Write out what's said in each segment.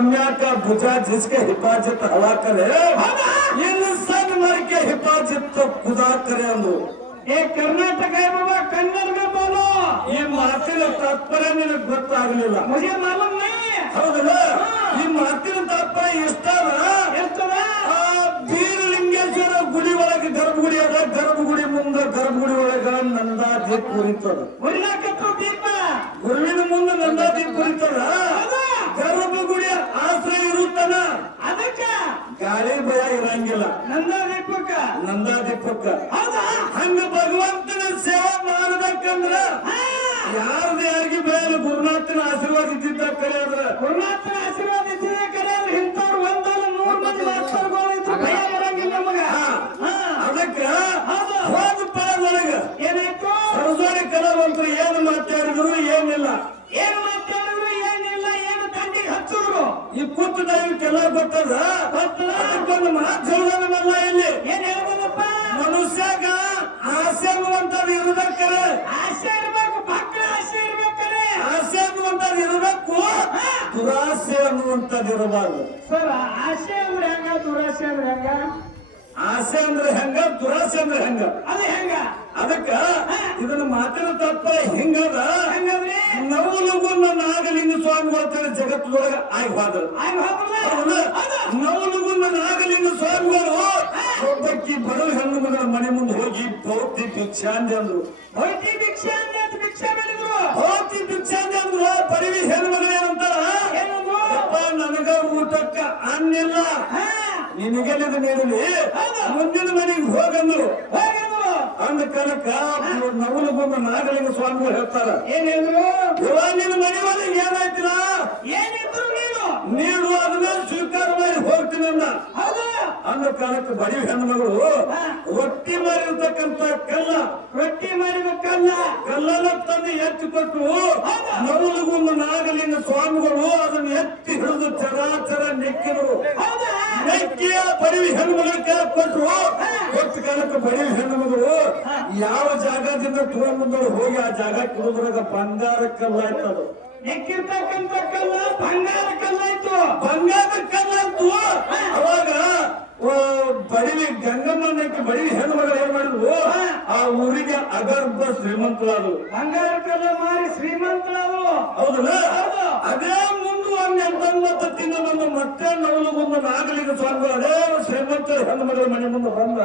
कन्या का बुझा जिसके हिफाजत हवा करे इन सन मर के हिफाजत तो खुदा करे ಅಂದು ಏ ಕರ್ನಾಟಕ है बाबा कन्नड़ में बोलो ಈ ಮಾತಿನ ತಾತ್ಪರ್ಯ ನಿನಗೆ ಗೊತ್ತಾಗಲಿಲ್ಲ मुझे मालूम नहीं है ಹೌದಲ್ಲ ಈ ಮಾತಿನ ತಾತ್ಪರ್ಯ ಎಷ್ಟಾದ ಎಷ್ಟದ ಆ ಬೀರಲಿಂಗೇಶ್ವರ ಗುಡಿ ಒಳಗೆ ಗರ್ಭಗುಡಿ ಅದ ಗರ್ಭಗುಡಿ ಮುಂದೆ ಗರ್ಭಗುಡಿ ಒಳಗ ನಂದಾದೀಪ್ ಕುರಿತದ ಉರಿಲಾಕತ್ತು ದೀಪ ಗುರುವಿನ ಮುಂದೆ ನಂದಾದೀಪ್ ಕುರಿತದ ಹೌದಾ? ಇರುತ್ತಲ್ಲ ಇರುತ್ತನ? ಅದಕ್ಕ? ಗಾಳಿ ಭಯ ಇರಂಗಿಲ್ಲ. ನಂದ ದೀಪಕ್ಕ ನಂದಾದೀಪಕ್ಕ ಹೌದಾ? ಹಂಗ ಭಗವಂತನ ಸೇವೆ ಮಾಡ್ಬೇಕಂದ್ರ ಯಾರ್ದು ಯಾರಿಗೆ ಬೇರೆ ಗುರುನಾಥನ ಆಶೀರ್ವಾದ ಇದ್ದಿದ್ದ ಕರೆಯದ್ರ ಗುರುನಾಥನ ಆಶೀರ್ವಾದ ಇದ್ದರೆ ಕರೆಯಲ್ಲ ಇಂಥವ್ರು ಒಂದಲ್ಲ ನೂರ್ ಮಂದಿ ಭಯ ಇರಂಗಿಲ್ಲ ನಮಗ. ಈ ಕೂತು ದೈವಕ್ಕೆಲ್ಲ ಗೊತ್ತದ. ಅದಕ್ಕೊಂದು ಮಾತು ಹೇಳ್ದನಲ್ಲ ಇಲ್ಲಿ. ಏನ್ ಹೇಳ್ಬೋದಪ್ಪ? ಮನುಷ್ಯಾಗ ಆಸೆ ಅನ್ನುವಂಥದ್ದು ಇರ್ಬೇಕಾರೆ ಆಸೆ ಇರ್ಬೇಕು ಮಕ್ಕಳ ಆಸೆ ಇರ್ಬೇಕಾರೆ. ಆಸೆ ಅನ್ನುವಂಥದ್ದು ಇರಬೇಕು. ದುರಾಸೆ ಅನ್ನುವಂಥದ್ದು ಇರಬಾರ್ದು. ಸರ್ ಆಸೆ ಅಂದ್ರೆ ಹೆಂಗ? ದುರಾಸೆ ಅಂದ್ರೆ ಹೆಂಗ? ಆಸೆ ಅಂದ್ರೆ ಹೆಂಗ ದುರಾಸೆ ಅಂದ್ರೆ ಹೆಂಗ? ಅದು ಹೆಂಗ? ಅದಕ್ಕ ಇದನ್ನ ಮಾತಿನ ತಪ್ಪ ಹಿಂಗದ? ನಗು ನವಲುಗುನ್ನ ನಾಗಲಿಂಗ ಸ್ವಾಮಿಗಳ ಜಗತ್ತದೊಳಗ ಆಗಿ ಹೋದ್ರು ನಗು ನನ್ನ ನವಲುಗುನ್ನ ನಾಗಲಿಂಗ ಸ್ವಾಮಿಗಳು. ಒಬ್ಬಕ್ಕಿ ಬರೋ ಹೆಣ್ಣು ಮಗಳ ಮನೆ ಮುಂದೆ ಹೋಗಿ ಭೌತಿ ಭಿಕ್ಷಾಂಜಿ ಅಂದ್ರು. ಭೌತಿ ಭಿಕ್ಷೆ ಅಂದ್ರೆ ಅದು ಭಿಕ್ಷೆ ಬೆಳೆದ್ರು ಭೌತಿ ಭಿಕ್ಷಾಂಜಿ ಅಂದ್ರು. ಪರಿವಿ ಹೆಣ್ಣು ಮಗಳು ಊಟಕ್ಕ ಅನ್ನಿಲ್ಲ. ಹಾ. ನಿನಗೆಲ್ಲಿದ ನೀಡಲಿ. ಮುಂದಿನ ಮನೆಗೆ ಹೋಗಂದ್ರು. ಅಂದ ಕನಕ ನವಲುಗುನ್ನ ನಾಗಲಿಂಗ ಸ್ವಾಮಿ ಹೇಳ್ತಾರ. ಏನ್ ಹೇಳಿದ್ರು? ಇವ ನಿನ್ನ ಮನೆ ಒಳಗೆ ಏನಾಯ್ತಿಲ್ಲ ಏನಿದ್ರು ನೀನು? ನೀನು ಅದನ್ನ ಸ್ವೀಕಾರ ಮಾಡಿ ಹೋಗ್ತೀನಿ ಅಂದ ಅಂದ ಕಾಲಕ್ಕೆ ಬಡಿ ಹೆಣ್ಮಗಳು ಒಟ್ಟಿ ಮಾಡಿರ್ತಕ್ಕಂತ ಕಲ್ಲ. ರೊಟ್ಟಿ ಕಲ್ಲ. ಕಲ್ಲನ್ನ ತಂದು ಎತ್ತಿ ಕೊಟ್ಟು ನವಲುಗುಂದ ನಾಗಲಿಂಗ ಸ್ವಾಮಿಗಳು ಅದನ್ನ ಎತ್ತಿ ಹಿಡಿದು ಚರಾಚರ ನೆಕ್ಕಿದರು ಬರಿ ನೆಕ್ಕಿಯ ಬಡವಿ ಕೆಲ ಕೊಟ್ಟರು ಒಟ್ಟು ಕಾಲಕ್ಕೆ ಬಡವಿ ಹೆಣ್ಮಗಳು ಯಾವ ಜಾಗದಿಂದ ತಗೊಂಡ್ಬಂದಳು ಹೋಗಿ ಆ ಜಾಗ ಕುಡಿದ್ರಾಗ ಬಂಗಾರ ಕಲ್ಲಾಯ್ತದು ನೆಕ್ಕಿರ್ತಕ್ಕಂಥ ಕಲ್ಲ ಬಂಗಾರ ಕಲ್ಲಾಯ್ತು ಬಂಗಾರ ಕಲ್ಲಂತೂ ಅವಾಗ ಆ, ಬಡವಿ ಗಂಗಮ್ಮ ನೆಕ್ಕಿ ಬಡವಿ ಹೆಣ್ಣು ಮಗಳು ಏನ್ ಮಾಡಿದ್ರು ಆ ಊರಿಗೆ ಅಗರ್ಭ ಶ್ರೀಮಂತರಾದ್ರು ಅಂಗರ್ಭದ ಮಾರಿ ಶ್ರೀಮಂತರಾದ್ರು ಹೌದಲ್ಲ? ಹೌದು. ಅದೇ ಮುಂದೆ ಅಂಗೆ ಎಂಟೊಂಬತ್ತು ತಿಂಗಳು ಬಂದು ಮತ್ತೆ ನವಲುಗುಂದ ನಾಗಲಿಂಗ ಸ್ವಾಮಿ ಅದೇ ಶ್ರೀಮಂತ ಹೆಣ್ಣು ಮಗಳ ಮನೆ ಮುಂದೆ ಬಂದ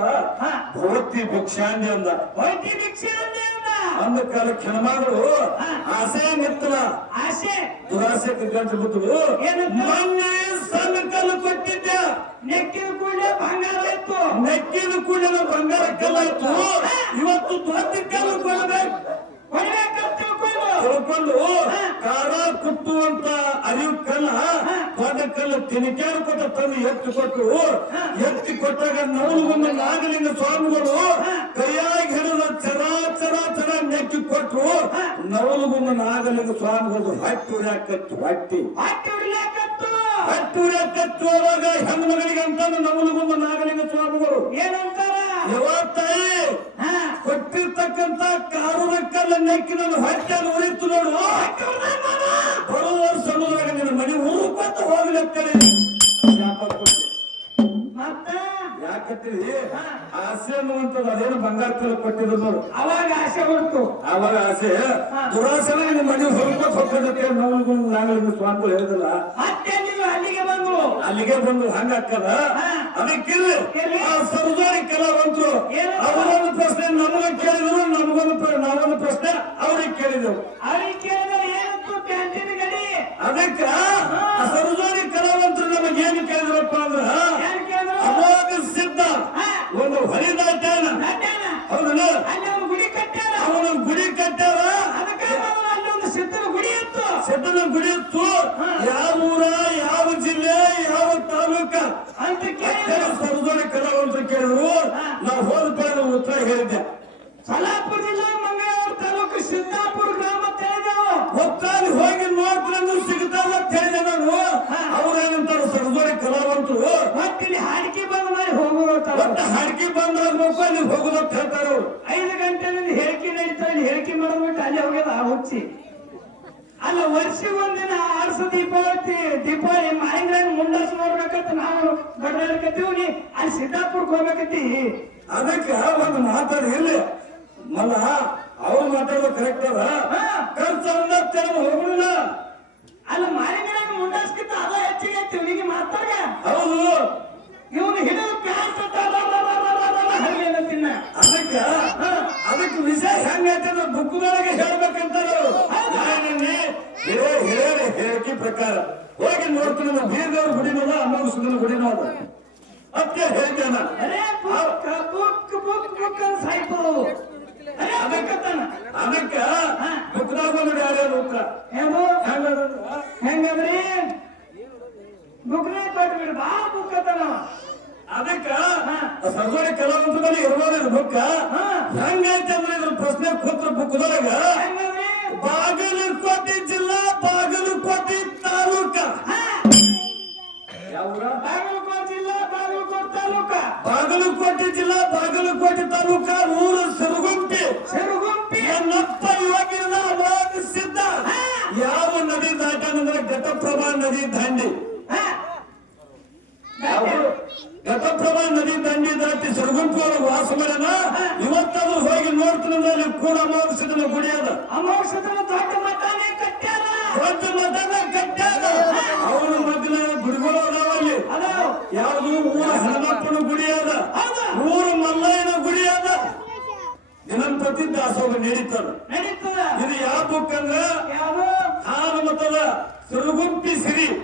ಭೋತಿ ಭಗವತಿ ಭಿಕ್ಷಾಂಜಿ ಅಂದ. ಭೋತಿ ಭಿಕ್ಷೆ ಅಂದ್ರೆ ಅಂದ. ಕಾಲ ಹೆಣ್ಮಗಳು ಆಸೆ ನಿತ್ತಲ ಆಸೆ. ದುರಾಸೆ ಗಂಟು ಬಿಟ್ಟು ಏನು ಮೊನ್ನೆ ನೆಕ್ಕಿದ ಕೂಡಲೇ ಬಂಗಾರ ಆಯ್ತು ನೆಕ್ಕಿದ ಕೂಡಲೇ ಬಂಗಾರ ಕಲ್ಲಾಯ್ತು ಇವತ್ತು ದೊಡ್ಡ ಕಲ್ಲು ಕೊಡಬೇಕು. ಹೊಡಿಬೇಕಂತ ತಿಳ್ಕೊಂಡು. ತಿಳ್ಕೊಂಡು. ಕಾರ ಕುಟ್ಟುವಂತ ಅರಿವು ಕಲ್ಲ ದೊಡ್ಡ ಕಲ್ಲು ತಿನಿಕ್ಯಾರು ಕೊಟ್ಟ ತಂದು ಎತ್ತಿ ಕೊಟ್ಟು. ಎತ್ತಿ ಕೊಟ್ಟಾಗ ನವಲುಗೊಂದು ನಾಗಲಿಂಗ ಸ್ವಾಮಿಗಳು ಕೈಯಾಗಿ ಹಿಡಿದ ಚರಾ ಚರ ನೆಕ್ಕಿ ನವಲು ನವಲುಗೊಂದು ನಾಗಲಿಂಗ ಸ್ವಾಮಿಗಳು ಹಟ್ಟಿ ಉರ್ಯಾಕತ್ತು ಹಟ್ಟಿ. ಹೊಡಿಲಾಕತ್ತು ಹಟ್ಟಿ ಉರ್ಯಾಕತ್ತು ಅವಾಗ ಹೆಣ್ಮಗಳಿಗೆ ಅಂತ ನವಲುಗೊಂದು ನಾಗಲಿಂಗ ಸ್ವಾಮಿಗಳು. ಏನಂತಾರ? ತಾಯಿ? ಹಾ. ಕೊಟ್ಟಿರ್ತಕ್ಕಂತ ಕಾರುರಕ್ಕಲ್ಲ ನೆಕ್ಕಿ ನನ್ನ ಹೊಟ್ಟೆ ಉರಿತು ನೋಡು. ಬರುವ ಅನ್ನೋದ್ರಾಗ ನಿನ್ನ ಮನೆ ಉರುಕೊತ ಹೋಗ್ಲಿ ಅಂತೇಳಿ ಶಾಪ ಕೊಟ್ಟು. ಮತ್ತ? ಯಾಕಂತೀರಿ? ಆಸೆ ಅನ್ನುವಂಥದ್ದು ಅದೇನು ಬಂಗಾರ ಕಲ್ಲು ಕೊಟ್ಟಿದ್ರು ನೋಡು. ಅವಾಗ ಆಸೆ ಹೊರತು ಅವಾಗ ಆಸೆ. ದುರಾಸೆನ ನಿಮ್ಮ ಮನೆ ಹೊರಕೊತ ಹೋಗ್ತದಕ್ಕೆ ನಾವು ನಾಗಲಿಂಗ ಸ್ವಾಮಿಗಳು ಹೇಳಿದಲ್ಲ ಮತ್ತೆ ನೀವು ಅಲ್ಲಿಗೆ ಬಂದ್ರು ಅಲ್ಲಿಗೆ ಬಂದು ಹಂಗಾಕ್ಕದ ಅದಕ್ಕಿಲ್ಲ ಆ ಸರ್ಜಾರಿ ಕಲಾವಂತರು ಅವರೊಂದು ಪ್ರಶ್ನೆ ನಮಗ ಕೇಳಿದ್ರು ನಮಗೊಂದು ನಾವೊಂದು ಪ್ರಶ್ನೆ ಅವ್ರಿಗೆ ಕೇಳಿದ್ರು ಅವ್ರಿಗೆ ಕೇಳಿದ್ರೆ ಏನಂತು ಅದಕ್ಕ? ಹೋಗುದು ಹೋಗುದಂತ ಹೇಳ್ತಾರ ಐದು ಗಂಟೆನಲ್ಲಿ ಹೇಳಿಕೆ ನಡೀತಾ ಇಲ್ಲಿ ಹೇಳಿಕೆ ಮಾಡ್ಬಿಟ್ಟು ಅಲ್ಲಿ ಹೋಗ್ಯದ ಆ ಹುಚ್ಚಿ. ಅಲ್ಲ ವರ್ಷ ಒಂದಿನ ಆರ್ಸ ದೀಪಾವಳಿ ದೀಪಾವಳಿ ಮಾಲಿಂಗ ಓಡಾಡಕತ್ತೀವಿ ನೀ ಅಲ್ಲಿ ಸಿದ್ದಾಪುರಕ್ಕೆ ಹೋಗ್ಬೇಕತ್ತಿ. ಅದಕ್ಕೆ ಒಂದು ಮಾತಾಡಿ ಇಲ್ಲಿ ಮಲ್ಲ ಅವ್ರು ಮಾತಾಡೋದು ಕರೆಕ್ಟ್ ಅದ. ಖರ್ಚು ಅವನ ಹೋಗುದಿಲ್ಲ. ಅಲ್ಲ ಮಾರಿಗಿರಾಗ ಮುಂಡಾಸ್ಕಿಂತ ಅದ ಹೆಚ್ಚಿಗೆ ಐತಿ ಇವನಿಗೆ ಮಾತಾಡ ಹೌದು. ಇವನು ಹಿಡಿದು ಪ್ಯಾಂಟ್ ಹರಿಯಲ್ಲ ಅದಕ್ಕ ಅದಕ್ಕೆ ವಿಷಯ ಹೆಂಗೈತೆ ಅಂದ್ರೆ ಬುಕ್ದೊಳಗೆ ಹೇಳ್ಬೇಕಂತಾರ ಹಿರೇ ಹಿರಿಯರ ಹೇಳಿಕೆ ಪ್ರಕಾರ ಹೋಗಿ ನೋಡ್ತೀನಿ ನಾವು ಬೀರ್ದವ್ರ ಗುಡಿನೋದ ಅಮ್ಮನ ಸುಂದರ ಗುಡಿನೋದ ಅದಕ್ಕೆ ಹೇಳ್ತಾನ ಅದಕ್ಕ ಬುಕ್ದಾಗ ನೋಡಿ ಯಾರ್ಯಾರು ಉತ್ತರ. ಹೆಂಗದ್ರಿ? ಬುಕ್ನೇ ಕೊಟ್ಬಿಡು ಬಾ ಬುಕ್ ಅತ್ತಾನ ಅದಕ್ಕ ಸರ್ವರಿ ಕಲಾವಂತದಲ್ಲಿ ಇರ್ಬೋದು ಬುಕ್ಕ ಹೆಂಗೈತೆ ಅಂದ್ರೆ ಇದ್ರ ಪ್ರಶ್ನೆ ಕೂತ್ರ ಬುಕ್ದೊಳಗ ಬಾಗಲಕೋಟೆ ಜಿಲ್ಲಾ ಬಾಗಲಕೋಟೆ ತಾಲೂಕ. ಬಾಗಲಕೋಟೆ ಜಿಲ್ಲಾ ಬಾಗಲಕೋಟೆ ತಾಲೂಕ. ಬಾಗಲಕೋಟೆ ಜಿಲ್ಲಾ ಬಾಗಲಕೋಟೆ ತಾಲೂಕ ಊರು ಸಿರುಗುಂಪಿ ಸಿರುಗುಂಪಿ ನನ್ನಪ್ಪ ಇವಾಗಿನ ಸಿದ್ಧ. ಯಾವ ನದಿ ದಾಟನಂದ್ರೆ ಘಟಪ್ರಭಾ ನದಿ ದಂಡಿ. ಸಿರುಗುಂಪಿ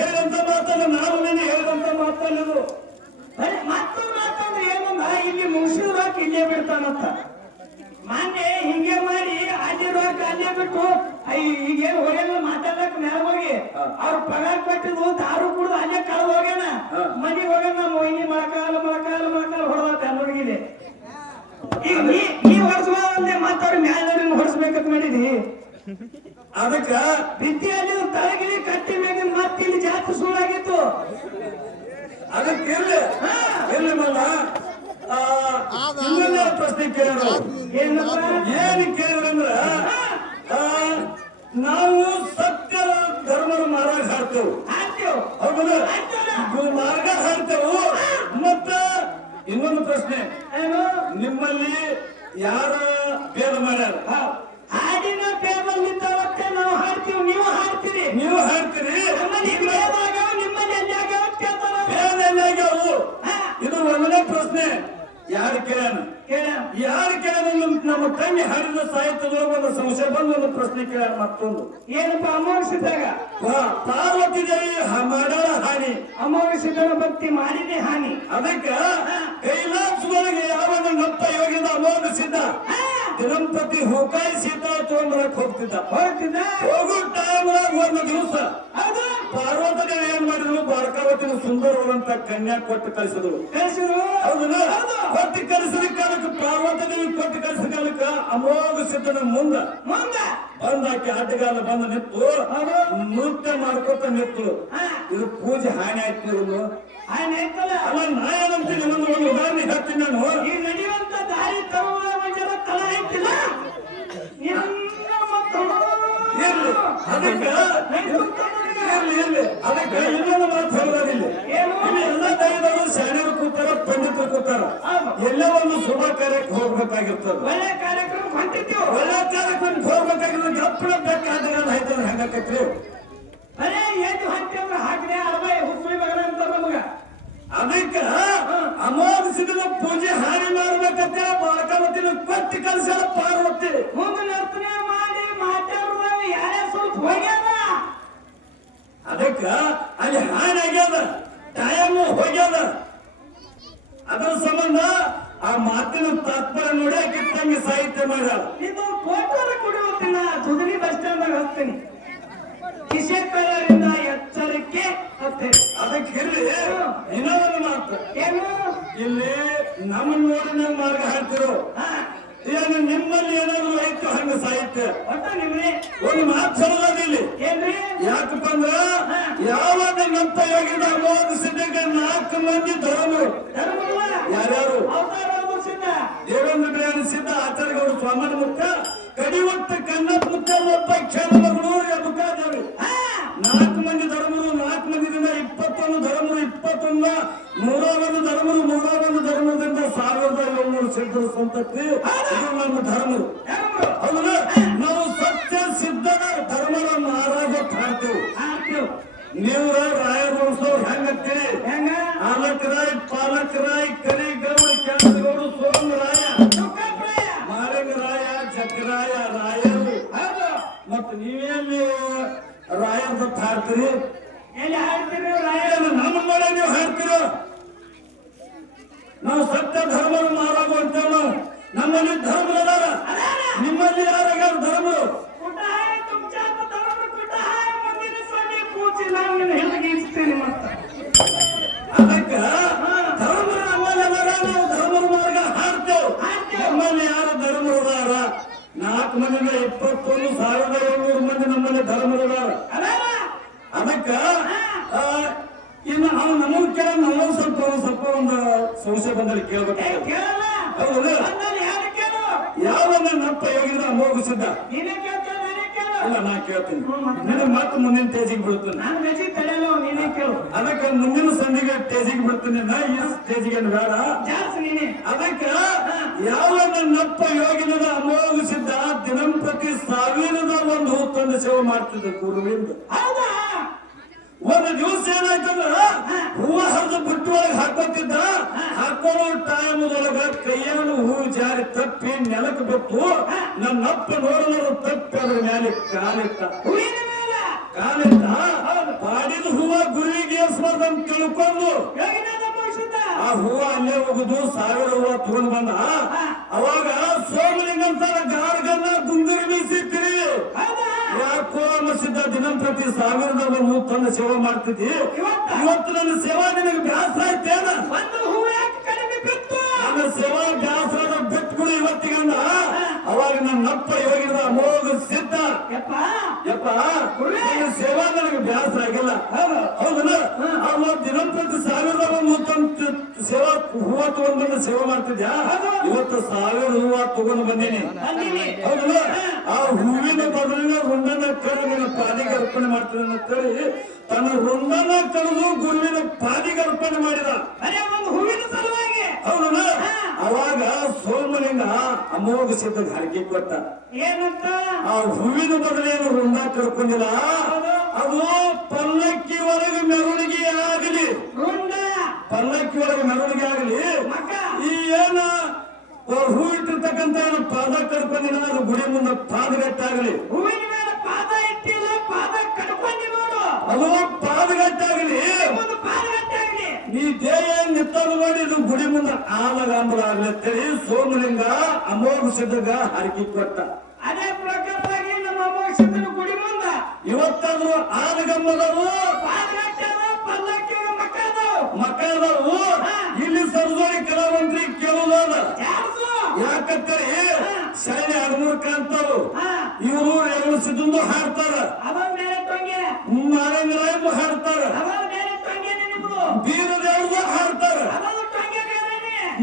ಹೇಳಿದಂತ ಮಾತಲ್ಲ ನಾನು ನಿನ್ನೆ ಹೇಳಿದಂತ ಮಾತಲ್ಲದು. ಮತ್ತೊಂದು ಮಾತಂದ್ರೆ ಏನಂದ ಇಲ್ಲಿ ಮುಗಿಸಿದ ರೊಕ್ಕ ಇಲ್ಲೇ ಬಿಡ್ತಾನಂತ. ಮಾನ್ಯ ಹಿಂಗೆ ಮಾಡಿ ಅಲ್ಲಿ ರೊಕ್ಕ ಅಲ್ಲೇ ಬಿಟ್ಟು ಈಗೇನ್ ಹೋಗ್ಯಾನ ಮಾತಾಡಕ್ ಮ್ಯಾಲ ಹೋಗಿ ಅವ್ರ ಪಗಾರ ಕೊಟ್ಟಿದ್ದು ದಾರು ಕುಡ್ದು ಅಲ್ಲೇ ಕಳೆದ ಹೋಗ್ಯಾನ. ಮನಿ ಹೋಗ್ಯಾನ ಮೊಯ್ನಿ ಮಳಕಾಲ ಮಳಕಾಲ ಮೊಳಕಾಲ ಹೊಡೆದ ಹುಡುಗಿದೆ ಈಗ ನೀ ನೀ ಅವ್ರ ಮ್ಯಾಲ ಹೊಡ್ಸ್ಬೇಕಂತ ಮಾಡಿದಿ. ಅದಕ್ಕ ವಿದ್ಯೆಯಲ್ಲಿ ತಲೆಗಿಲಿ ಕಟ್ಟಿ ಮೇಲೆ ಮತ್ತೆ ಇಲ್ಲಿ ಜಾತಿ ಸುಳ್ಳಾಗಿತ್ತು ಅದಕ್ಕೆ ಇರ್ಲಿ. ಇರ್ಲಿ ಮಲ್ಲ. ಇನ್ನೊಂದೇ ಪ್ರಶ್ನೆ ಕೇಳೋಣ. ಏನಪ್ಪ? ಏನು ಕೇಳಿದ್ರಂದ್ರ ಆ, ನಾವು ಸತ್ಯ ಧರ್ಮದ ಮಾರಾಟ ಹಾಡ್ತೇವೆ ಆಯ್ತು ಹೌದಲ್ಲ ಇವು ಮಾರ್ಗ ಹಾಡ್ತೇವೆ ಮತ್ತ ಇನ್ನೊಂದು ಪ್ರಶ್ನೆ ಏನು ನಿಮ್ಮಲ್ಲಿ ಯಾರ ಭೇದ ಮಾಡ್ಯಾರ ಹಾಡಿನ ಪೇಪಲ್ಲಿ ತವತ್ತೆ ನಾವು ಹಾಡ್ತೀವಿ ನೀವು ಹಾಡ್ತೀರಿ ನೀವು ಹಾಡ್ತೀರಿ ನಮ್ಮಲ್ಲಿ ಭೇದ ಆಗ್ಯಾವ, ನಿಮ್ಮಲ್ಲಿ ಎಲ್ಲಿ ಆಗ್ಯಾವ ಅಂತ ಕೇಳ್ತಾರ ಅವ್ರು. ಭೇದ ಎಲ್ಲಿಯಾಗ್ಯಾವು? ಹಾ, ಇದು ಒಂದನೇ ಪ್ರಶ್ನೆ ಯಾರು ಕೇಳ್ಯಾನ ಕೇಳ ಯಾರು ಕೇಳಿದ ನಮ್ಮ ತಂಗಿ ಹಾಡಿದ ಸಾಹಿತ್ಯದೊಳಗೆ ಒಂದು ಸಂಶಯ ಬಂದು ಒಂದು ಪ್ರಶ್ನೆ ಕೇಳ್ಯಾರ ಮತ್ತೊಂದು ಏನಪ್ಪ ವಾ, ಪಾರ್ವತಿ ದೇವಿ ಮಾಡೋಣ ಹಾನಿ. ಹಾನಿ ಸಿದ್ಧನ ಭಕ್ತಿ ಮಾಡಿದೆ ಹಾನಿ. ಅದಕ್ಕ ಕೈಲಾಸಗಳಿಗೆ ಯಾವಾಗ ನಪ್ಪ ಯೋಗಿದ ಅಮ್ಮವ್ರ ಸಿದ್ಧ ತಿರುಪತಿ ಹೋಕಾಯಿ ಸೀತಾ ತಗೊಂಡ್ಬರಕ್ ಹೋಗ್ತಿದ್ದ ಹೋಗ್ತಿದ್ದ ಹೋಗೋ ಟೈಮ್ ಒಂದು ದಿವಸ ಹೌದು. ಪಾರ್ವತಿ ದೇವಿ ಏನ್ ಮಾಡಿದ್ರು ದ್ವಾರಕಾವತಿನ ಸುಂದರವಾದಂತ ಕನ್ಯಾ ಕೊಟ್ಟು ಕಳಿಸಿದ್ರು. ಕಳಿಸಿದ್ರು. ಕೊಟ್ಟು ಕಳಿಸಿದ ಕಾಲಕ್ಕೆ ಪಾರ್ವತ ದೇವಿ ಕೊಟ್ಟು ಕಳಿಸಿದ ಕಾಲಕ್ಕೆ ಅಮೋಘ ಸಿದ್ಧನ ಮುಂದ. ಮುಂದೆ? ಬಂದಾಕಿ ಅಡ್ಡಗಾಲ ಬಂದ ನಿಂತು ನೃತ್ಯ ಮಾಡ್ಕೊತ ನಿಂತು. ಇದು ಪೂಜೆ ಹಾನಿ ಆಯ್ತು ಇವ್ರು ಹಾನಿ ಆಯ್ತಲ್ಲ? ಅಲ್ಲ ನಾ ಏನಂತೀನಿ ಒಂದು ಒಂದು ಉದಾಹರಣೆ ಶುಭ ಕಾರ್ಯಕ್ಕೆ ಹೋಗ್ಬೇಕಾಗಿರ್ತದ. ಒಳ್ಳೆ ಕಾರ್ಯಕ್ರಮ ಹೊಂಟಿದ್ದೀವಿ. ಒಳ್ಳೆ ಕಾರ್ಯಕ್ರಮಕ್ಕೆ ಹೋಗ್ಬೇಕಾಗಿರೋದು ಗಪ್ಪನ ಬೇಕಾದ್ರೆ ಆಯ್ತಂದ್ರೆ ಹೆಂಗಾಕತ್ರಿ? ಅರೇ ಹಾಕಿ ಅಂದ್ರೆ ಹಾಕಿದೆ ಅರವೈ ಹುಸ್ಮಿ ಮಗನ ಅಂತ ನಮಗ. ಅದಕ್ಕ ಅಮೋಘಿಸಿದ ಪೂಜೆ ಹಾನಿ ಮಾಡ್ಬೇಕಂತ ಬಾಳಕಾವತಿನ ಕೊಟ್ಟಿ ಕಲ್ಸ ಪಾರ್ವತಿ. ಮುಂದೆ ನರ್ತನೆ ಮಾಡಿ ಮಾತಾಡಿದಾಗ ಯಾರೇ ಸ್ವಲ್ಪ ಹೋಗ್ಯಾರ ಅದಕ್ಕ ಅಲ್ಲಿ ಹಾನಿ ಆಗ್ಯದ ಟೈಮ್ ಹೋಗ್ಯದ ಅದ್ರ ಸಂಬಂಧ ಆ ಮಾತಿನ ತಾತ್ಪರ್ಯ ನೋಡಿ ಆಕೆ ತಂಗಿ ಇದು ಕುಡಿಯುತ್ತಿನ ದುಧನಿ ಬಸ್ ಸ್ಟ್ಯಾಂಡ್ ಹೋಗ್ತೀನಿ. ಕಿಶೆ ಕೈಯಿಂದ ಎಚ್ಚರಿಕೆ ಅಂತ ಹೇಳಿ ಅದಕ್ಕೆ ಇರ್ಲಿ. ಇನ್ನೂ ಒಂದು ಮಾತು. ಏನು? ಇಲ್ಲಿ ನಮ್ಮನ್ನ ನೋಡಿ ನೀವು ಮಾರ್ಗ ಹಾಡ್ತಿರೋ ಹಾ. ಏನು ನಿಮ್ಮಲ್ಲಿ ಏನಾದ್ರು ಐತು ಹಂಗ ಸಾಹಿತ್ಯ? ಒಟ್ಟ ನಿಮ್ರಿ ಒಂದು ಮಾತು ಹೇಳೋದು ಇಲ್ಲಿ ಏನ್ರಿ? ಯಾಕಪ್ಪ ಅಂದ್ರ ಯಾವಾಗ ನಂತ ನಾಲ್ಕು ಮಂದಿ ಧರ್ಮರು? ಧರ್ಮವ್ವ ಯಾರ್ಯಾರು ಅವತಾರ ಮುಗಿಸಿದ ದೇವೇಂದ್ರ ಬಿರಿಯಾನಿ ಸಿದ್ಧ ಆಚಾರ್ಯಗೌಡ ಸ್ವಾಮನ ಮುಖ ಕಡಿವಟ್ಟ ಕನ್ನಡ ಮುಖ ಒಬ್ಬ ಕ್ಷಣ ಮಗಳು ಮುಖಾದೇವಿ ಹಾ ನಾಲ್ಕು ಮಂದಿ ಧರ್ಮರು ನಾಲ್ಕು ಮಂದಿದಿಂದ ಇಪ್ಪತ್ತೊಂದು ಧರ್ಮರು ಇಪ್ಪತ್ತೊಂದ ನೂರ ಒಂದು ಧರ್ಮರು ನೂರ ಒಂದು ಧರ್ಮದಿಂದ ಸಾವಿರದ ಏಳ್ನೂರು ಸಿದ್ಧರ ರಾಯ ರಾಯರು ಮತ್ತು ನೀವೆಲ್ಲಿ ರಾಯರ್ದ ಹಾಡ್ತೀರಿ? ಎಲ್ಲಿ ಹಾಡ್ತೀರಿ ರಾಯ ಏನು ನಮ್ಮ ಮೇಲೆ ನೀವು ಹಾಡ್ತೀರೋ? ನಾವು ಸತ್ಯ ಧರ್ಮರು ಮಾರಾಗ ಅಂತೇವೆ ನಾವು ನಮ್ಮಲ್ಲಿ ಧರ್ಮದಾರ ನಿಮ್ಮಲ್ಲಿ ಯಾರಾಗ ಧರ್ಮ? कुठं ನಾಲ್ಕು ಮಂದಿನ ಇಪ್ಪತ್ತೊಂದು ಸಾವಿರದ ಏಳ್ನೂರು ಮಂದಿ ನಮ್ಮಲ್ಲಿ ಧರ್ಮದ ಅದಕ್ಕ ಇನ್ನು ಅವ್ನು ನಮಗೂ ಕೇಳ ನಮಗೂ ಸ್ವಲ್ಪ ಸ್ವಲ್ಪ ಒಂದು ಸಂಶಯ ಬಂದಲ್ಲಿ ಕೇಳಬೇಕು ಕೇಳ್ಬೇಕು ಕೇಳಲ್ಲ. ಹೌದು. ಅಂದಲ್ಲಿ ಯಾರು ಕೇಳು? ಯಾವ ನಪ್ಪ ಯೋಗಿದ ಮೋಗಿಸಿದ್ದ ಇಲ್ಲ ನಾ ಕೇಳ್ತೀನಿ. ಮತ್ತೆ? ಮುಂದಿನ ತೇಜಿಗೆ ಬಿಡ್ತೀನಿ ಅದಕ್ಕೆ ಮುಂದಿನ ಸಂಧಿಗೆ ಸ್ಟೇಜಿಗೆ ಬರ್ತೀನಿ. ನಾ ಈ ಸ್ಟೇಜಿಗೆ ಏನು ಬೇಡ. ಅದಕ್ಕೆ ಯಾವ ನನ್ನಪ್ಪ ಯೋಗಿನದ ಅಮೋಘಿಸಿದ್ದ ದಿನಂಪ್ರತಿ ಸಾವಿರದ ಒಂದು ಹೊತ್ತೊಂದು ಸೇವೆ ಮಾಡ್ತಿದ್ದೆ ಗುರುವಿಂದ ಒಂದು ದಿವಸ ಏನಾಯ್ತಂದ್ರ ಹೂವ ಹರಿದು ಬಿಟ್ಟು ಒಳಗೆ ಹಾಕೋತಿದ್ದ ಹಾಕೋರೋ ಟೈಮದೊಳಗ ಕೈಯನ್ನು ಹೂ ಜಾರಿ ತಪ್ಪಿ ನೆಲಕ್ಕೆ ಬಿತ್ತು. ನನ್ನಪ್ಪ ನೋಡಿದ್ರು ತಪ್ಪಿ ಅದ್ರ ಮೇಲೆ ಕಾಲಿಟ್ಟ. ಕಾಲಿಟ್ಟ ಪಾಡಿದ ಹೂವ ಗುರುವಿಗೆ ಏರ್ಸ್ಬಾರ್ದಂತ ತಿಳ್ಕೊಂಡು ಯೋಗಿನಾಥ ಮುಗಿಸಿದ್ದ ಆ ಹೂವ ಅಲ್ಲೇ ಹೋಗುದು ಸಾವಿರ ಹೂವ ತಗೊಂಡ್ ಬಂದ. ಅವಾಗ ಸೋಮಲಿಂಗ ಗಾರ್ಗನ್ನ ಗುಂಗುರಿ ತಿರುಗಿ. ಹೌದಾ? ಯಾಕೋ ಅನ್ನಿಸಿದ್ದ ದಿನಂಪ್ರತಿ ಸಾವಿರದ ಒಂದು ತಂದು ಸೇವೆ ಮಾಡ್ತಿದ್ದಿ. ಇವತ್ತ? ನನ್ನ ಸೇವಾ ನಿನಗೆ ಬ್ಯಾಸರ ಆಯ್ತೇನ? ನನ್ನ ಸೇವಾ ಬ್ಯಾಸರದ ಬಿಟ್ಬಿಡು ಇವತ್ತಿಗಂದ. ಅವಾಗ ನನ್ನ ಅಪ್ಪ ಇವಾಗಿನ ಅಮೋಘ ಸಿದ್ಧ. ಯಪ್ಪ. ಯಪ್ಪ ನಿನ್ನ ಸೇವಾ ನನಗೆ ಬ್ಯಾಸರ ಆಗಿಲ್ಲ. ಹೌದಲ್ಲ? ಅವ ದಿನಂಪ್ರತಿ ಸಾವಿರದ ಒಂದು ಸೇವಾ ಹೂವ ತಗೊಂಡ್ ಬಂದು ಸೇವೆ ಮಾಡ್ತಿದ್ಯಾ? ಇವತ್ತು ಸಾವಿರ ಹೂವ ತಗೊಂಡು ಬಂದೀನಿ. ಬಂದೀನಿ. ಹೌದಲ್ಲ? ಆ ಹೂವಿನ ಬದಲಿನ ರುಂಡನ ಕರೆ ನಿನ್ನ ಪಾದಿಗೆ ಅರ್ಪಣೆ ಮಾಡ್ತೀನಿ ಅಂತೇಳಿ ತನ್ನ ರುಂಡನ ಕರೆದು ಗುರುವಿನ ಪಾದಿಗೆ ಅರ್ಪಣೆ ಮಾಡಿದ ಬರೀ ಒಂದು ಹೂವಿನ ಸಲುವಾಗಿ ಹೌದಲ್ಲ ಅವಾಗ ಸೋಮಲಿಂಗ ಅಮೋಘ ಸಿದ್ಧ ಹರಕೆ ಕೊಟ್ಟ. ಏನಂತ? ಆ ಹೂವಿನ ಬದಲೇನು ರುಂಡ ಕರ್ಕೊಂಡಿಲ್ಲ? ಅದು ಪಲ್ಲಕ್ಕಿ ಒಳಗೆ ಮೆರವಣಿಗೆ ಆಗಲಿ. ಪಲ್ಲಕ್ಕಿ ಒಳಗೆ ಮೆರವಣಿಗೆ ಆಗಲಿ. ಈ ಏನ ಹೂ ಇಟ್ಟಿರ್ತಕ್ಕಂತ ಏನು ಪಾದ ಕರ್ಕೊಂಡಿಲ್ಲ? ಅದು ಗುಡಿ ಮುಂದೆ ಪಾದಗಟ್ಟಾಗಲಿ. ಹೂವಿನ ಮೇಲೆ ಪಾದ ಇಟ್ಟಿಲ್ಲ ಪಾದ ಕಟ್ಕೊಂಡಿ ನೋಡು. ಅದು ಪಾದಗಟ್ಟಾಗಲಿ ಒಂದು ಪಾದ ಗಟ್ಟಾಗ್ಲಿ ನೀ ದೇಹ ನಿತ್ತಲು ನೋಡಿ ಇದು ಗುಡಿ ಮುಂದೆ ಆಲಗಾಂಬರಾಗ್ಲತ್ತೇಳಿ ಸೋಮಲಿಂಗ ಅಮೋಘ ಸಿದ್ಧಗ ಹರಕಿ ಕೊಟ್ಟ ಅದೇ ಪ್ರಕಾರವಾಗಿ ನಮ್ಮ ಅಮೋಕ್ಷದ ಗುಡಿ ಮುಂದ ಇವತ್ತಾದ್ರೂ ಆಲಗಂಬದವು ಮಕ್ಕಳದವು. ಇಲ್ಲಿ ಸರ್ಜೋರಿ ಕಲಾವಂತ್ರಿ ಕೇಳುವುದಲ್ಲ ಯಾರ್ದು ಯಾಕಂತೇಳಿ ಶೈಲಿ ಹದಿಮೂರು ಕಾಣ್ತಾರು ಇವರು ಎರಡು ಸಿದ್ಧಂದು ಹಾಡ್ತಾರ. ನಾರಾಯಣರಾಯರು ಹಾಡ್ತಾರ. ನಿಮ್ದು ಹಾಡ್ತಾರ.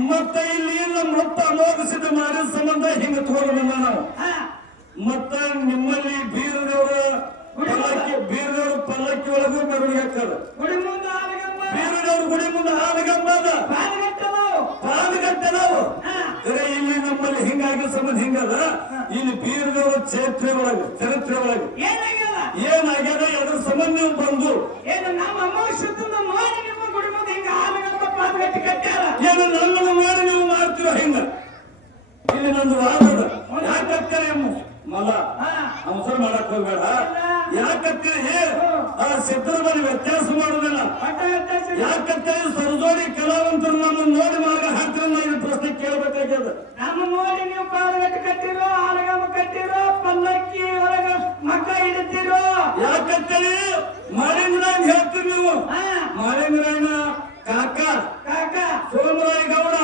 ಮತ್ತೆ ಇಲ್ಲಿ ನಮ್ಮ ಅಪ್ಪ ಅಮೋಘಸಿದ ಮಾಡಿದ ಸಂಬಂಧ ಹಿಂಗ ತಗೊಂಡು ಬಂದ ನಾವು ಮತ್ತ ನಿಮ್ಮಲ್ಲಿ ಬೀರದವರ ಪಲ್ಲಕ್ಕಿ ಬೀರದವ್ರ ಪಲ್ಲಕ್ಕಿ ಒಳಗೂ ಮೆರವಣಿಗೆ ಹಾಕಾರ ಬೀರದವ್ರ ಗುಡಿ ಮುಂದೆ ಪಾದಗಟ್ಟೆ ನಾವು ಇಲ್ಲಿ ನಮ್ಮಲ್ಲಿ ಹಿಂಗಾಗಿ ಸಂಬಂಧ ಹಿಂಗದ ಇಲ್ಲಿ ಬೀರದವ್ರ ಚರಿತ್ರೆ ಒಳಗೆ ಚರಿತ್ರೆ ಒಳಗೆ. ಏನಾಗ್ಯದ? ಎದ್ರ ಸಂಬಂಧ ನೀವು ಬಂದು. ಏನು ನಮ್ಮ ಅಮೋಕ್ಷದಿಂದ ನೋಡಿ ನಿಮ್ಮ ಹಿಂಗ ಇಲ್ಲಿ ನಂದು ವಾದದ ಯಾಕತ್ತೇನೆ ಮಲ ಅವಸರ ಮಾಡಕ್ ಹೋಗ್ಬೇಡ. ಯಾಕತ್ತೇಳಿ ಆ ಸಿದ್ಧರ ಬಳಿ ವ್ಯತ್ಯಾಸ ಮಾಡುದಿಲ್ಲ. ಯಾಕತ್ತೆ ಸರ್ಜೋಡಿ ಕಲಾವಂತರು ನಮ್ಮನ್ನು ನೋಡಿ ಮಾರ್ಗ ಹಾಕ್ತಾರೆ ನಾನು ಪ್ರಶ್ನೆ ಕೇಳಬೇಕಾಗ್ಯದ. ನಮ್ಮ ನೋಡಿ ನೀವು ಪಾದಗಟ್ಟು ಕಟ್ಟಿರೋ ಆಲಗಮ್ಮ ಕಟ್ಟಿರೋ ಪಲ್ಲಕ್ಕಿ ಒಳಗ ಮಕ್ಕ ಹಿಡಿತಿರೋ. ಯಾಕತ್ತೆ ಮಾಲಿಂಗರಾಯನ್ ಹೇಳ್ತೀರಿ ನೀವು. ಕಾಕಾ ಕಾಕ. ಕಾಕ. ಸೋಮರಾಯ ಗೌಡ.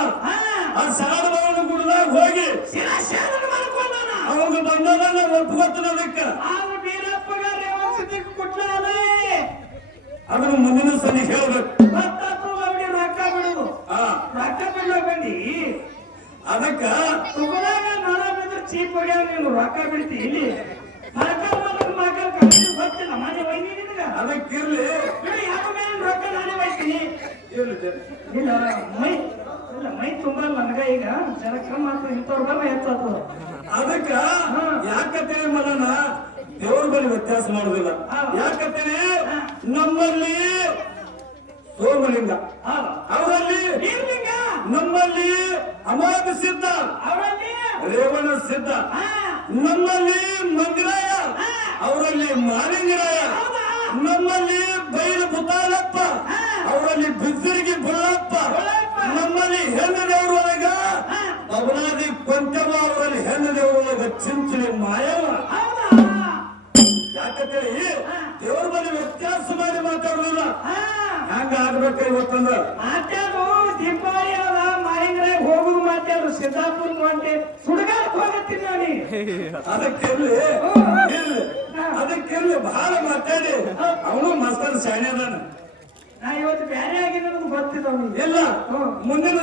ಆ ಸಾರಭವನ ಗುಡ್ದಾಗ ಹೋಗಿ ಅವಾಗ ಬಂದಾಗ ನಾವು ಒಪ್ಕೋತೀನಿ ಅದಕ್ಕೆ ಅದನ್ನು ಮುಂದಿನ ಸಲ ಹೇಳ್ಬೇಕು. ರೊಕ್ಕ ಬಿಡುದು ರೊಕ್ಕ ಬನ್ನಿ. ಅದಕ್ಕ ತುಗದಾಗ ನೊಣ ಬಿದ್ರೆ ಚೀಪ್ ಆಗ್ಯಾವ ನೀನು ರೊಕ್ಕ ಬಿಡ್ತಿ ಇಲ್ಲಿ. ಮಕ್ಕಳ ಮಕ್ಕಳ ಮಕ್ಕಳ ಕಲಿಸಿ ಗೊತ್ತಿಲ್ಲ ಮನೆ ಒಯ್ದಿ ನಿನಗ. ಅದಕ್ಕಿರ್ಲಿ. ಯಾವ ಮೇಲೆ ರೊಕ್ಕ ನಾನೇ ಒಯ್ತೀನಿ. ಇಲ್ಲ ಮೈ ಇಲ್ಲ ಮೈ ತುಂಬಾ ನನಗ ಈಗ ಜನ ಕಮ್ಮಿ ಆಗ್ತದೆ ಇಂಥವ್ರ ಬರ ಹೆಚ್ಚಾಗ್ತದ ಅದಕ್ಕ ಯಾಕತ್ತೇನೆ ಮನನ ದೇವ್ರ ಬಳಿ ವ್ಯತ್ಯಾಸ ಮಾಡುದಿಲ್ಲ. ಯಾಕತ್ತೇನೆ ನಮ್ಮಲ್ಲಿ ಸೋಮಲಿಂಗ. ಅವರಲ್ಲಿ ನೀರ್ಲಿಂಗ ನಮ್ಮಲ್ಲಿ ಅಮಾದ ಸಿದ್ಧ. ಅವರಲ್ಲಿ ರೇವಣ ಸಿದ್ಧ. ನಮ್ಮಲ್ಲಿ ಮಂಗರಾಯ. ಅವರಲ್ಲಿ ಮಾಲಿಂಗರಾಯ. ನಮ್ಮಲ್ಲಿ ಬೈಲು ಬುತ್ತಾಳಪ್ಪ ಅವರಲ್ಲಿ ಬಿದ್ದರಿಗೆ ಬುಳ್ಳಪ್ಪ. ಹೆಣ್ಣು ದೇವರು ಒಳಗ ಬಬಲಾದಿ ಕೊಂಚವ ಅವರಲ್ಲಿ ಹೆಣ್ಣು ದೇವರು ಒಳಗ ಚಿಂಚಲಿ ಮಾಯವ ಯಾಕಂತೇಳಿ ದೇವ್ರ ಮನೆ ವ್ಯತ್ಯಾಸ ಮಾಡಿ ಮಾತಾಡುದಿಲ್ಲ. ಹಂಗ ಆಗ್ಬೇಕು ಇವತ್ತಂದ್ರ ಮಾತಾಡು ದೀಪಾವಳಿ ಅದ ಮಾಯಿಂಗ್ರಾಗ ಹೋಗುದು ಮಾತಾಡು ಸಿದ್ದಾಪುರ ಹೊಂಟೆ ಸುಡುಗಾಡಕ್ ಹೋಗತ್ತೀನಿ ಇರ್ಲಿ ಅದಕ್ಕಿರ್ಲಿ ಬಹಳ ಮಾತಾಡಿ. ಅವನು ಮಸ್ತಾನ ಶಾಣೆ ಅದಾನ ನಾ ಇವತ್ತು ಬ್ಯಾರೆ ಆಗಿ ನನಗೆ ಗೊತ್ತಿಲ್ಲ ಅವನಿಗೆ. ಇಲ್ಲ. ಮುಂದಿನ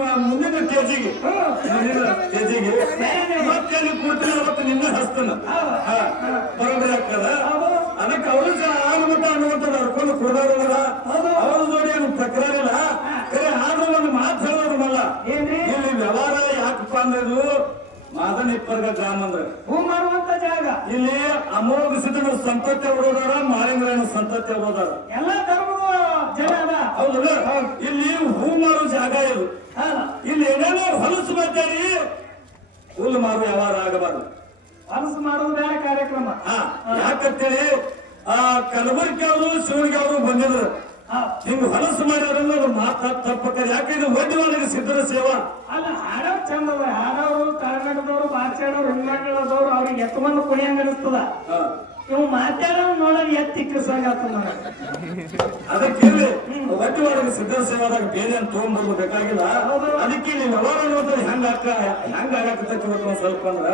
ಮ- ಮುಂದಿನ ಕೆಜಿಗೆ. ಮುಂದಿನ ಕೆಜಿಗೆ. ಮತ್ತೆ ಅಲ್ಲಿ ಕೂತಿನ ಅವತ್ತು ನಿನ್ನ ಹಸ್ತನ. ಬರೋಬರಿ ಆಗ್ತದ? ಅದಕ್ಕೆ ಅವರು ಆಗುಮತ ಅನ್ನುವಂತ ನಡ್ಕೊಂಡು ಕೊಡೋರಲ್ಲ ಅವ್ರ ಜೋಡಿ ಏನು ತಕರಾರಿಲ್ಲ? ಕರೆ ಆದ್ರೂ ಒಂದು ಮಾತು ಹೇಳೋರು ಮಲ್ಲ ಏನ್ರಿ? ಇಲ್ಲಿ ವ್ಯವಹಾರ ಯಾಕಪ್ಪ ಅಂದ್ರೆ ಮಾದನ್ ಇಪ್ಪರ್ಗ ಗ್ರಾಮ ಅಂದ್ರೆ. ಹೂ ಮಾಡುವಂತ ಜಾಗ. ಇಲ್ಲಿ ಅಮೋಘ ಸಿದ್ಧನ ಸಂತತಿ ಉಡೋದಾರ ಮಾಲಿಂಗರಾಯನ ಸಂತತಿ ಅವರೋದಾರ ಎಲ್ಲ ಧರ್ಮದ ಜನ ಅದ ಹೌದಲ್ಲ ಇಲ್ಲಿ ಹೂ ಮಾರೋ ಜಾಗ ಇದು ಅಲ್ಲ ಇಲ್ಲಿ ಏನೇನೋ ಹೊಲಸು ಮಾತಾಡಿ ಹುಲ್ಲು ಮಾರು ವ್ಯವಹಾರ ಆಗಬಾರದು. ಮನಸ್ಸು ಮಾಡೋದು ಬೇರೆ ಕಾರ್ಯಕ್ರಮ. ಹಾ ಯಾಕಂತೇಳಿ ಆ ಕಲಬುರ್ಗಿ ಅವರು ಶಿವನಿಗೆ ಅವರು ಬಂದಿದ್ರು. ಹಿಂಗ್ ಹೊಲಸು ಮಾಡಿದ್ರಲ್ಲ ಅವ್ರು ಮಾತಾ ತಪ್ಪಕ್ಕ ಯಾಕೆ ಒಡ್ಡಿ ಒಳಗೆ ಸಿದ್ಧರ ಸೇವಾ? ಅಲ್ಲ ಹಾಡೋ ಚಂದ ಅದ. ಹಾಡೋರು ಕರ್ನಾಟಕದವರು ಬಾಚಾಡೋರು ಹಿಂಗಾಟದವ್ರು ಅವ್ರಿಗೆ ಎತ್ತುಕೊಂಡು ಕುಣಿಯಂಗ ಅನಿಸ್ತದ. ಇವು ಮಾತಾಡೋ ನೋಡೋದು ಎತ್ತಿ ಕಿಸಂಗಾತ ಅದಕ್ಕೆ ಒಡ್ಡಿ ಒಳಗೆ ಸಿದ್ಧರ ಸೇವಾದಾಗ ಬೇರೆ ಅಂತ ತಗೊಂಡ್ಬರ್ದು ಬೇಕಾಗಿಲ್ಲ. ಅದಕ್ಕೆ ನೀವು ವ್ಯವಹಾರ ನೋಡಿದ್ರೆ ಹೆಂಗ ಹಾಕ ಹೆಂಗ ಆಗಕತ್ತೈತಿ ಇವತ್ತು ಸ್ವಲ್ಪ ಅಂದ್ರ?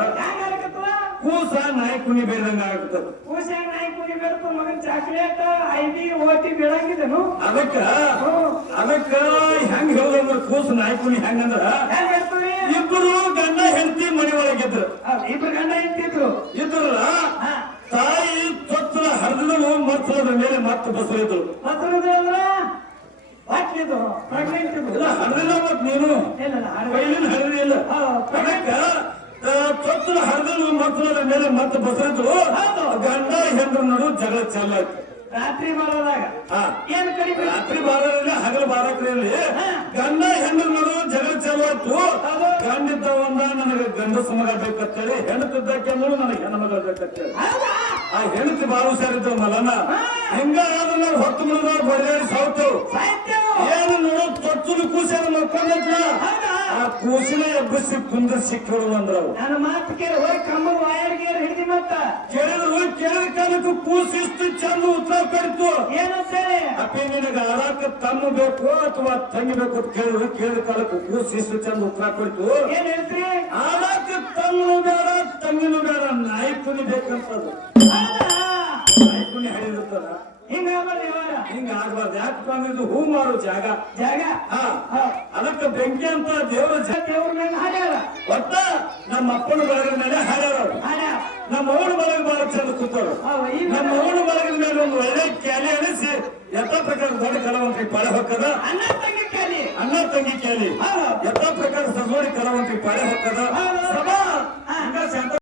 ಕೂಸ ನಾಯಿ ಕುಣಿ ಬೇದಂಗ ಆಗುತ್ತೆ ಕೂಸ ನಾಯಿ ಕುಡಿ ಬೇಡ್ತು ಮಗನ್ ಚಾಕ್ಲೇಟ್ ಐಬಿ ಓಟಿ ಬೀಳಂಗಿದನು ಅದಕ್ಕ ಅದಕ್ಕ ಹೆಂಗ್ ಹೇಳ್ದಂದ್ರ ಕೂಸ ನಾಯಿ ಕುಣಿ ಹೆಂಗಂದ್ರ ಇಬ್ಬರು ಗಂಡ ಹೆಂಡತಿ ಮನೆ ಒಳಗಿದ್ರು. ಇಬ್ರು ಗಂಡ ಇರ್ತಿದ್ರು ಇದ್ರಲ್ಲ? ಹಾ. ತಾಯಿ ತೊತ್ತಲ ಹರಿದಳು ಮತ್ತದ ಮೇಲೆ ಮತ್ತೆ ಬಸರಿದ್ರು ಮತ್ತೊಂದು ಅಂದ್ರ? ಬಾಟ್ಲಿದು ಪ್ರೆಗ್ನೆಂಟ್ ಇಲ್ಲ ಹರಿದಿಲ್ಲ ಮತ್ ನೀನು. ಬೈಲಿನ ಹರಿದಿಲ್ಲ. ಅದಕ್ಕ ಹರಿದಳು ಮತ್ತದ ಮೇಲೆ ಮತ್ತೆ ಹೌದು. ಗಂಡ ಹೆಂಡ್ರ ನಡು ಜಗಳ ಚಾಲಾಯ್ತು ರಾತ್ರಿ ಬಾರದಾಗ ಏನ್ ಕಡಿಮೆ ರಾತ್ರಿ ಬಾರರಲ್ಲಿ ಹಗಲು ಬಾರಕ್ರಲ್ಲಿ ಗಂಡ ಹೆಣ್ಣು ನಡು ಜಗಳ ಚಲೋತ್ತು ಗಂಡಿದ್ದ ಒಂದ ನನಗೆ ಗಂಡ ಮಗ ಬೇಕಂತೇಳಿ ಹೆಣ್ಣು ನೋಡು ನನಗೆ ಹೆಣ್ಣು ಮಗ ಬೇಕಂತೇಳಿ ಆ ಹೆಣ್ಣು ಬಾರು ಹುಷಾರಿದ್ದವು ಮಲನ. ಹಿಂಗ ಆದ್ರೆ ನಾವು ಹೊತ್ತು ಮುಳುಗ ಬಳ್ಳಾರಿ ಸಾವ್ತೇವು ಸಾಹಿತ್ಯ ಏನು ನೋಡು ತೊತ್ತಲು ಕೂಸಿನ ಮಕ್ಕಳ ಆ ಕೂಸಿನ ಎಬ್ಬಿಸಿ ಕುಂದರ್ಸಿ ಕೇಳು ಅಂದ್ರವು. ನನ್ನ ಮಾತು ಕೇಳಿ ಹೋಗಿ ಕಮ್ಮ ವಾಯರ್ಗೆ ಹಿಡಿದಿ ಮತ್ತ. ಕೇಳಿದ್ರು ಕೇಳಿದ ಕಾಲಕ್ಕೆ ಕೂಸು ಇಷ್ಟು ಚಂದ ಉತ್ತರ ಕೊಡ್ತು. ಏನಂತೇಳಿ? ಅಪ್ಪಿ ನಿನಗೆ ಆರಾಕ ತಮ್ಮ ಬೇಕು ಅಥವಾ ತಂಗಿ ಬೇಕು ಅಂತ ಕೇಳಿದ್ರು ಕೇಳಿದ ಕಾಲಕ್ಕೆ ಕೂಸು ಇಷ್ಟು ಚಂದ ಉತ್ತರ ಕೊಡ್ತು. ಏನ್ ಹೇಳ್ತ್ರಿ? ಆರಾಕ ತಮ್ಮನು ಬೇಡ ತಂಗಿನೂ ಬೇಡ ನಾಯಿ ಕುನಿ ಬೇಕಂತದ್ದು. ನಾಯಿ ಕುನಿ ಹರಿದಿರ್ತದ. ಹಿಂಗ ವ್ಯವಹಾರ ಹಿಂಗ ಆಗ್ಬಾರ್ದು. ಯಾಕಪ್ಪ ಅಂದ್ರೆ ಇದು ಹೂ ಮಾರೋ ಜಾಗ? ಜಾಗ? ಹಾ. ಹಾ. ಅದಕ್ಕೆ ಬೆಂಕಿ ಅಂತ ದೇವರ ದೇವ್ರ ಮೇಲೆ ಹಾಡ್ಯಾರ. ಒಟ್ಟ ನಮ್ಮ ಅಪ್ಪನ ಬಳಗದ ಮೇಲೆ ಹಾಡ್ಯಾರ ಅವ್ರು. ನಮ್ಮ ಅವಳು ಬಳಗ ಬಹಳ ಚಂದ ಕೂತವ್ರು. ಈಗ ನಮ್ಮ ಅವಳು ಬಳಗದ ಮೇಲೆ ಒಂದು ಒಳ್ಳೆ ಕ್ಯಾಲಿ ಅನಿಸಿ ಯಥಾ ಪ್ರಕಾರ ದೊಡ್ಡ ಕಲಾವಂತರಿಗೆ ಪಾಳೆ ಹೊಕ್ಕದ? ಅಣ್ಣ ತಂಗಿ ಕ್ಯಾಲಿ. ಅಣ್ಣ ತಂಗಿ ಕ್ಯಾಲಿ. ಹೌದು. ಯಥಾ ಪ್ರಕಾರ ಸಗೋಡಿ ಕಲಾವಂತರಿಗೆ ಪಾಳೆ ಹೊಕ್ಕದ? ಹೌದು. ಸಭಾ. ಹಿಂಗ ಶಾಂತ